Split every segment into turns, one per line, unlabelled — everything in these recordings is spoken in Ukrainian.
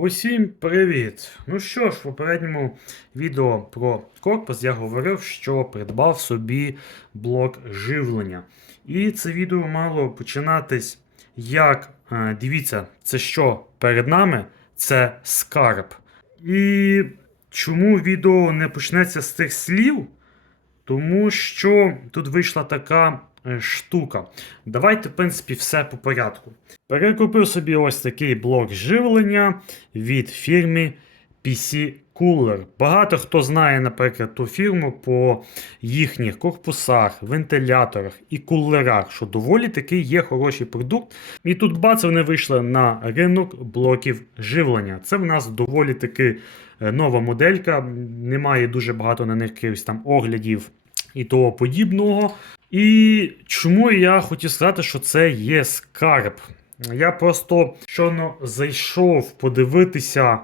Усім привіт! Ну що ж, в попередньому відео про корпус я говорив, що придбав собі блок живлення. І це відео мало починатись як, е, дивіться, це що перед нами? Це скарб. І чому відео не почнеться з тих слів? Тому що тут вийшла така штука. Давайте, в принципі, все по порядку. Перекупив собі ось такий блок живлення від фірми PC Cooler. Багато хто знає, наприклад, ту фірму по їхніх корпусах, вентиляторах і кулерах, що доволі таки є хороший продукт. І тут бац, вони вийшли на ринок блоків живлення. Це в нас доволі таки е, нова моделька. Немає дуже багато на них якихось там оглядів і того подібного. І чому я хотів сказати, що це є скарб? Я просто щойно зайшов подивитися,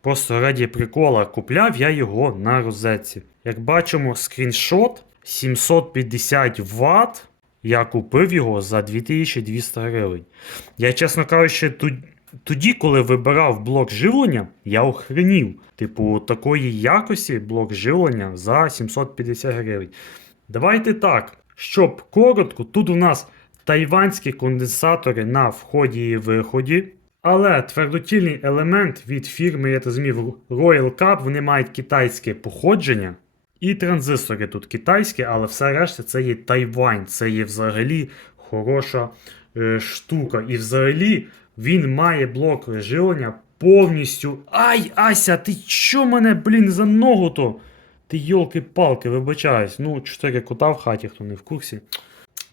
просто раді прикола, купляв я його на розетці. Як бачимо, скріншот 750 Вт. Я купив його за 2200 гривень. Я, чесно кажучи, тоді, коли вибирав блок живлення, я охренів. Типу, такої якості блок живлення за 750 гривень. Давайте так, щоб коротко, тут у нас тайванські конденсатори на вході і виході. Але твердотільний елемент від фірми, я змів, Royal Cup, вони мають китайське походження. І транзистори тут китайські, але все решта це є Тайвань. Це є взагалі хороша е, штука. І взагалі він має блок живлення повністю. Ай, Ася, ти що мене, блін, за ногу то? Ти йолки-палки, вибачаюсь. Ну, 4 кота в хаті, хто не в курсі.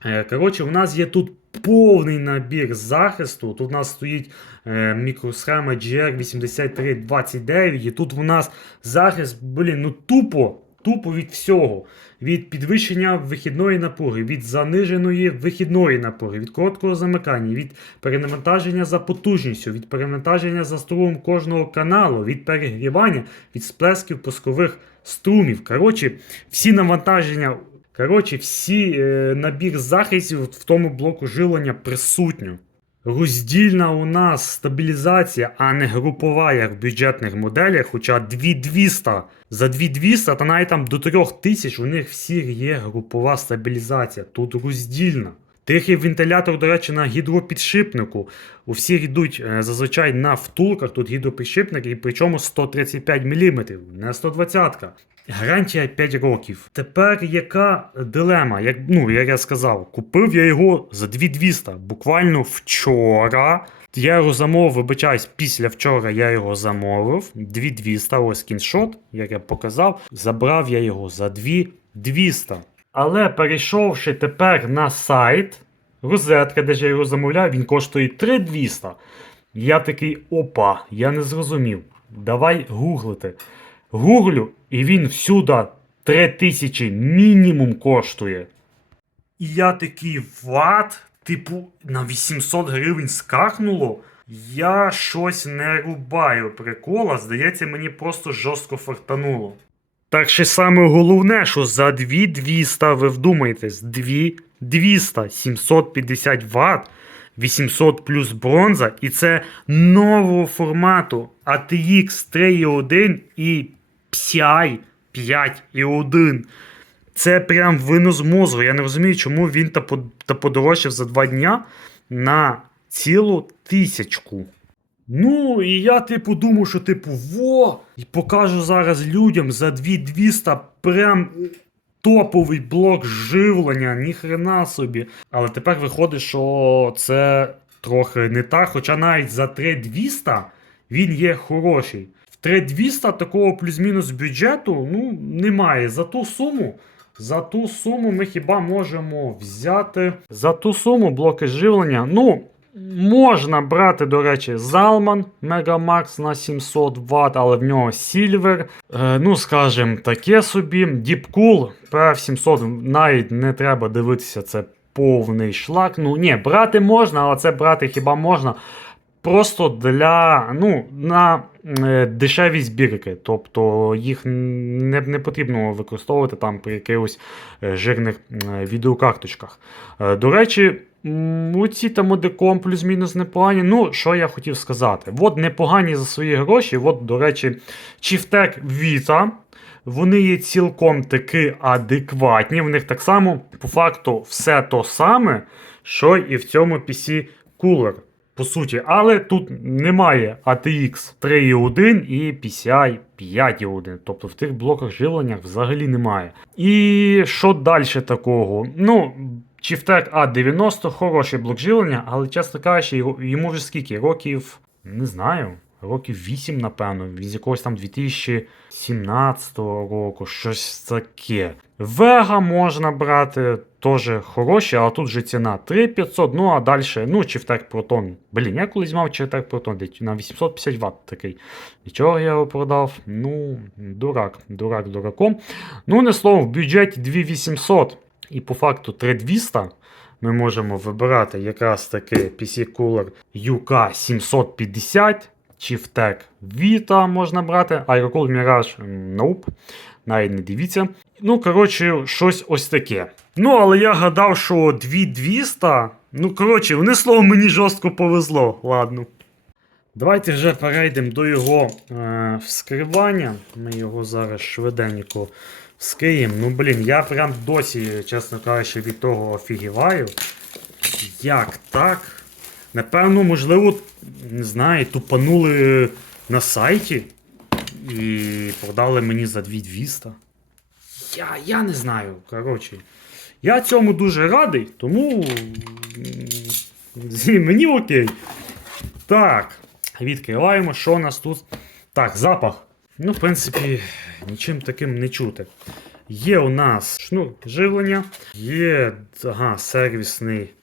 Е, Коротше, у нас є тут повний набір захисту. Тут у нас стоїть е, мікросхема GR8329, і тут у нас захист, блін, ну тупо, тупо від всього. Від підвищення вихідної напруги, від заниженої вихідної напруги, від короткого замикання, від перенавантаження за потужністю, від перенавантаження за струмом кожного каналу, від перегрівання, від сплесків пускових струмів. Коротше, всі навантаження Коротше, всі е, набір захистів в тому блоку живлення присутньо. Роздільна у нас стабілізація, а не групова, як в бюджетних моделях, хоча 2200. За 2200 та навіть там до 3000 у них всіх є групова стабілізація. Тут роздільна. Тихий вентилятор, до речі, на гідропідшипнику. У всіх йдуть е, зазвичай на втулках, тут гідропідшипник, і причому 135 мм, не 120. Гарантія 5 років. Тепер яка дилема? Як, ну, як я сказав, купив я його за 2200, буквально вчора. Я його замовив, вибачаюсь, після вчора я його замовив. 2200, ось кіншот, як я показав. Забрав я його за 2200. Але перейшовши тепер на сайт, розетка, де ж я його замовляв, він коштує 3200. Я такий опа, я не зрозумів. Давай гуглити. Гуглю, і він всюди 3000 мінімум коштує. І я такий ват, типу, на 800 гривень скакнуло. Я щось не рубаю прикола, здається, мені просто жорстко фартануло. Так ще саме головне, що за 2200, ви вдумайтесь, 2200, 750 Вт, 800 плюс бронза, і це нового формату ATX 3.1 і PCI 5.1. Це прям винос мозгу. Я не розумію, чому він та подорожчав за два дня на цілу тисячку. Ну, і я, типу, думав, що, типу, во! І покажу зараз людям за 2200 прям топовий блок живлення, ніхрена собі. Але тепер виходить, що це трохи не так, хоча навіть за 3200 він є хороший. В 3200 такого плюс-мінус бюджету ну, немає. За ту суму. За ту суму ми хіба можемо взяти. За ту суму блоки живлення. Ну, можна брати, до речі, Zalman Megamax на 700 Вт, але в нього Silver. Е, ну, скажімо, таке собі. Deepcool PF700 навіть не треба дивитися, це повний шлак. Ну, ні, брати можна, але це брати хіба можна. Просто для ну, на е, дешеві збірки. Тобто їх не, не потрібно використовувати там при якихось е, жирних е, відеокарточках. Е, до речі, м, оці там модиком плюс-мінус непогані. Ну, що я хотів сказати? От непогані за свої гроші. От, до речі, Чіфтек Vita. Вони є цілком таки адекватні. В них так само, по факту, все то саме, що і в цьому PC Cooler. По суті, але тут немає ATX 3.1 і PCI 5.1. Тобто в тих блоках живлення взагалі немає. І що далі такого? Ну, Чіфтек А90 хороший блок живлення, але, чесно кажучи, йому вже скільки? Років, не знаю. Років 8, напевно, з якогось там 2017 року, щось таке. Вега можна брати, теж хороші, але тут же ціна 3500, ну а далі, ну, Чифтек Протон. Блін, я колись мав Чифтек Протон на 850 Вт такий. І чого я його продав? Ну, дурак, дурак дураком. Ну, не слово, в бюджеті 2800 і по факту 3200 ми можемо вибирати якраз таки PC Cooler UK 750, Chieftec Vita можна брати, Aerocool Mirage Nope, навіть не дивіться. Ну, коротше, щось ось таке. Ну, але я гадав, що 2200. Ну, коротше, вони слово мені жорстко повезло. Ладно. Давайте вже перейдемо до його е, вскривання. Ми його зараз швиденько вскриємо. Ну, блін, я прям досі, чесно кажучи, від того офігіваю. Як так? Напевно, можливо, не знаю, тупанули на сайті і продали мені за 2200. Я, я не знаю. Коротше. Я цьому дуже радий, тому мені окей. Так, відкриваємо, що у нас тут. Так, запах. Ну, в принципі, нічим таким не чути. Є у нас шнур живлення, є ага, сервісний,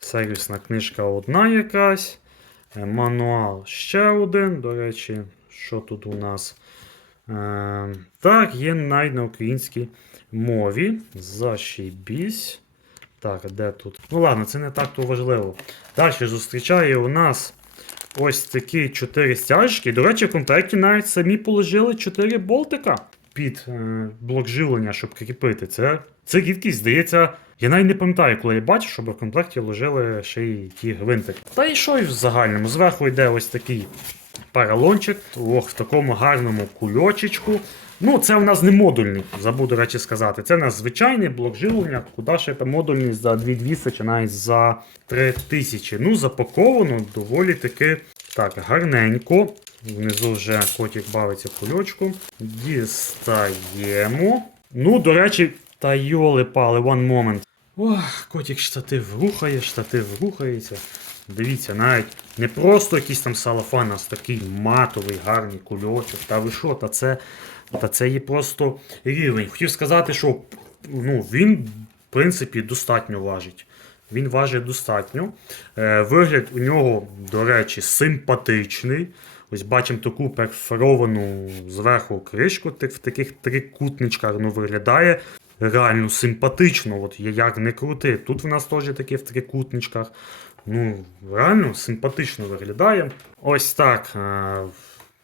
сервісна книжка одна якась. е, Мануал ще один. До речі, що тут у нас? Е, так, є навіть на українській мові. Зашибісь. Так, де тут? Ну ладно, це не так то важливо. Далі зустрічає у нас ось такі 4 стяжки. До речі, в комплекті навіть самі положили 4 болтика під е, блок живлення, щоб кріпити. Це, це рідкість, здається. Я навіть не пам'ятаю, коли я бачив, щоб в комплекті ложили ще й ті гвинтики. Та і що й в загальному? Зверху йде ось такий паралончик, ох, в такому гарному кульочечку. Ну, це в нас не модульний, забув, до речі, сказати. Це в нас звичайний блок живлення, куди ще там модульний за 2200 чи навіть за 3000. Ну, запаковано доволі таки так, гарненько. Внизу вже котик бавиться кульочку. Дістаємо. Ну, до речі, та йоли пали, one moment. Ох, котик штатив рухає, штатив рухається. Дивіться, навіть не просто якийсь там салафан, а такий матовий, гарний кульочок. Та ви що, та це, та це є просто рівень. Хотів сказати, що ну, він, в принципі, достатньо важить. Він важить достатньо. Е, вигляд у нього, до речі, симпатичний. Ось бачимо таку перфоровану зверху кришку в таких трикутничках. Ну, виглядає реально симпатично. От як не крути. Тут в нас теж таке в трикутничках. Ну, реально симпатично виглядає. Ось так. е,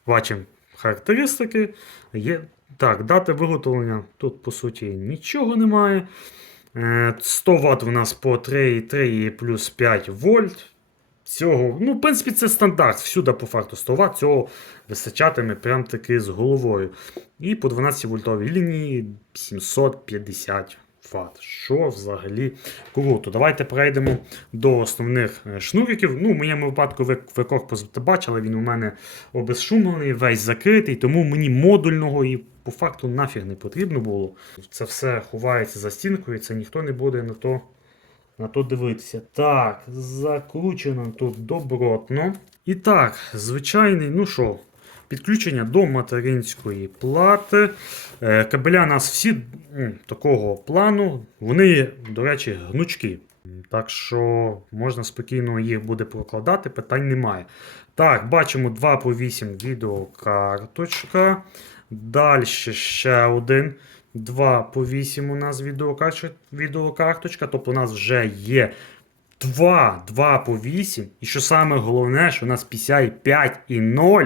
Бачимо характеристики. Є... Так, дата виготовлення. Тут, по суті, нічого немає. Е, 100 Вт у нас по 3,3 і плюс 5 вольт. Цього, ну, в принципі, це стандарт. Всюди по факту 100 Вт, цього вистачатиме прям таки з головою. І по 12 вольтовій лінії 750 Вт. Що взагалі круто. Давайте перейдемо до основних е, шнуриків. Ну, в моєму випадку ви, ви корпус бачили, він у мене обезшумлений, весь закритий, тому мені модульного і по факту нафіг не потрібно було. Це все ховається за стінкою, це ніхто не буде на то, на то дивитися. Так, закручено тут добротно. І так, звичайний, ну що, підключення до материнської плати. Е, Кабеля у нас всі такого плану. Вони, до речі, гнучкі. Так що можна спокійно їх буде прокладати, питань немає. Так, бачимо 2 по 8 відеокарточка. Далі ще один. 2 по 8 у нас відеокарточка. Тобто у нас вже є 2, 2 по 8. І що саме головне, що у нас PCI 5 і 0.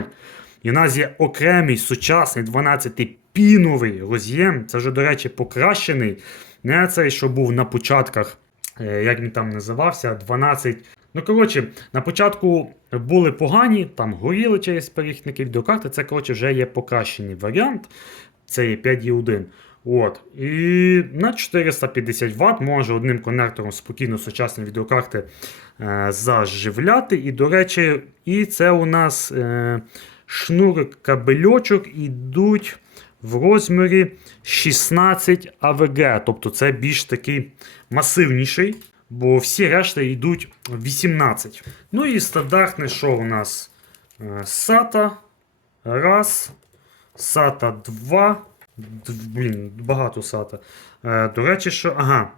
І у нас є окремий сучасний 12-піновий роз'єм. Це вже, до речі, покращений. Не цей, що був на початках е, як він там називався, 12. Ну, коротше, на початку були погані, там горіли через перехідники відеокарти. Це, коротше, вже є покращений варіант. Це є 5.1. От. І на 450 Вт може одним конектором спокійно сучасні відеокарти е, заживляти. І, до речі, і це у нас е, шнурик кабельочок ідуть в розмірі 16 АВГ. Тобто це більш такий масивніший, бо всі решти йдуть 18. Ну і стандартне, що у нас Е, SATA. Раз. SATA 2. Блін, багато SATA. Е, До речі, що. Ага.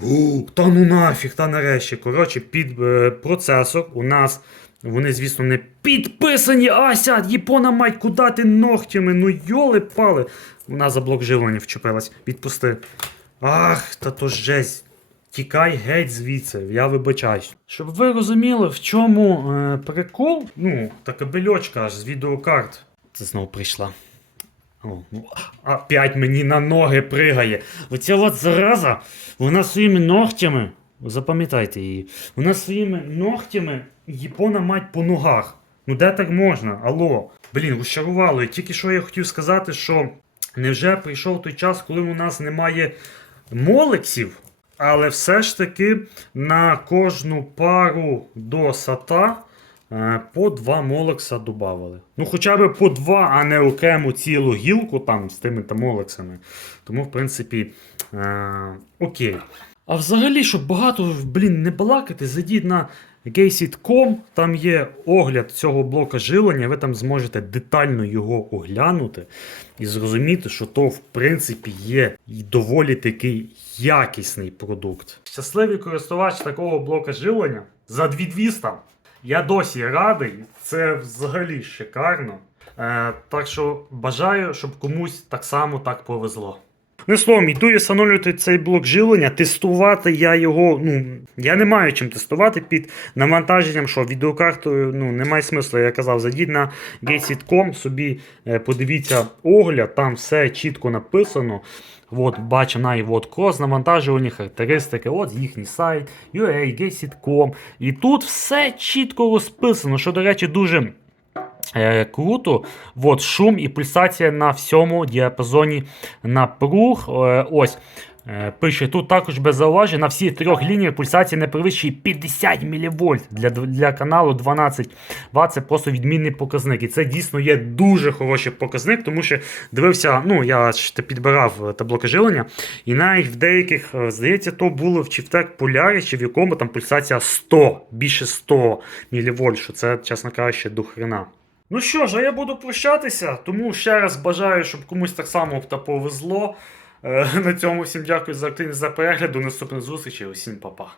У, та ну нафіг, та нарешті. Коротше, під е, процесор у нас. Вони, звісно, не підписані. Ася, Япона мать, куди ти ногтями? Ну йоли пали. Вона за блок живлення вчепилась. Відпусти. Ах, та то жесть. Тікай геть звідси, я вибачаюсь. Щоб ви розуміли, в чому е, прикол, ну, та кабельочка аж з відеокарт. Це знову прийшла. О, ну, опять мені на ноги пригає. Оця от зараза, вона своїми ногтями, запам'ятайте її, вона своїми ногтями Япона мать по ногах. Ну де так можна? Алло. Блін, розчарувало. І тільки що я хотів сказати, що невже прийшов той час, коли у нас немає молексів, але все ж таки на кожну пару до сата е, по два молекса додавали. Ну, хоча б по два, а не окрему цілу гілку там з тими та молексами. Тому, в принципі, е, окей. А взагалі, щоб багато, блін, не балакати, зайдіть на Gaysit.com, там є огляд цього блока жилення, ви там зможете детально його оглянути і зрозуміти, що то в принципі є і доволі такий якісний продукт. Щасливий користувач такого блока жилення за 2200. Я досі радий, це взагалі шикарно. Е, так що бажаю, щоб комусь так само так повезло. Не словом, йду я встановлювати цей блок живлення, тестувати я його. Ну, я не маю чим тестувати під навантаженням, що відеокартою ну, немає смислу. Я казав, зайдіть на Gate.com, собі е, подивіться огляд, там все чітко написано. От, бачимо на от крос навантажування, характеристики, от їхній сайт, UA, Gate.com. І тут все чітко розписано, що, до речі, дуже. Е, Круто. От шум і пульсація на всьому діапазоні напруг. Е, Ось. Е, Пише тут також без зауважень на всіх трьох лініях пульсація не перевищує 50 мВ для, для каналу 12 Вт. Це просто відмінний показник. І це дійсно є дуже хороший показник, тому що дивився, ну я ж підбирав таблоки жилення, і навіть в деяких, здається, то було в Чифтек Полярі, чи в якому там пульсація 100, більше 100 мВ, що це, чесно кажучи, до хрена. Ну що ж, а я буду прощатися, тому ще раз бажаю, щоб комусь так само та повезло. Е, На цьому всім дякую за активність за перегляд. До наступних зустрічей. Усім па-па.